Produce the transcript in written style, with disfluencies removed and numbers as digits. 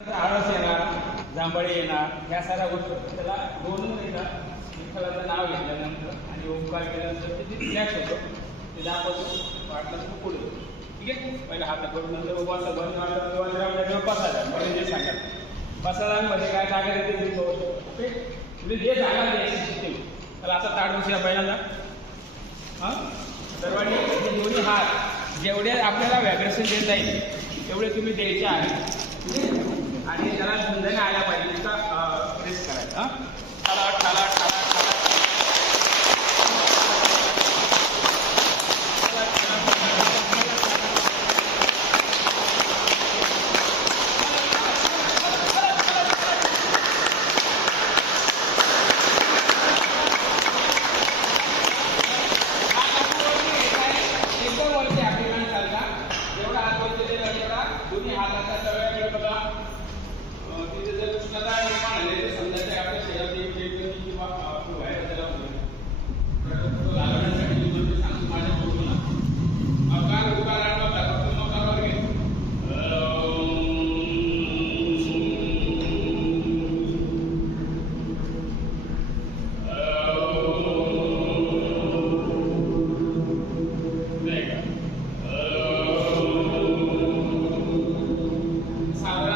आळस येणार, जांभळे येणार, ह्या साऱ्या गोष्टी त्याला दोनच येतात. विठ्ठलाचं नाव घेतल्यानंतर आणि ओंकार केल्यानंतर ते रिलॅक्स होतं, ते दाखवतो, वाटलं तर पुढे. ठीक आहे, पहिला हात करून नंतर उभासा बंद वाटलं बसायला म्हणजे जे सांगाल बसायलामध्ये काय जागा येते ते ओके, म्हणजे जे सांगाल ते सिस्टीम. तर आता ताडूस या पहिल्यांदा हां सर्वांनी हे दोन्ही हात जेवढे आपल्याला व्हायब्रेशन देता येईल तेवढे तुम्ही द्यायचे आहे. आणि त्याला झुंजणे आल्या पाहिजे इतका प्रेस करायचा. ठाला ठाला ठाला ठाला एकदम वरती अभिमान चालला. जेवढा हात वरती तेवढा दोन्ही हाताचा सगळ्याकडे बघा. तिथे जर उष्णता निर्माण झाली तर समजा ते आपल्या शरीरात किंवा व्हायला त्याला घालवण्यासाठी मी सांगतो माझ्या बरोबर अवकार उकार आणला फक्त मोकावर घे. सावध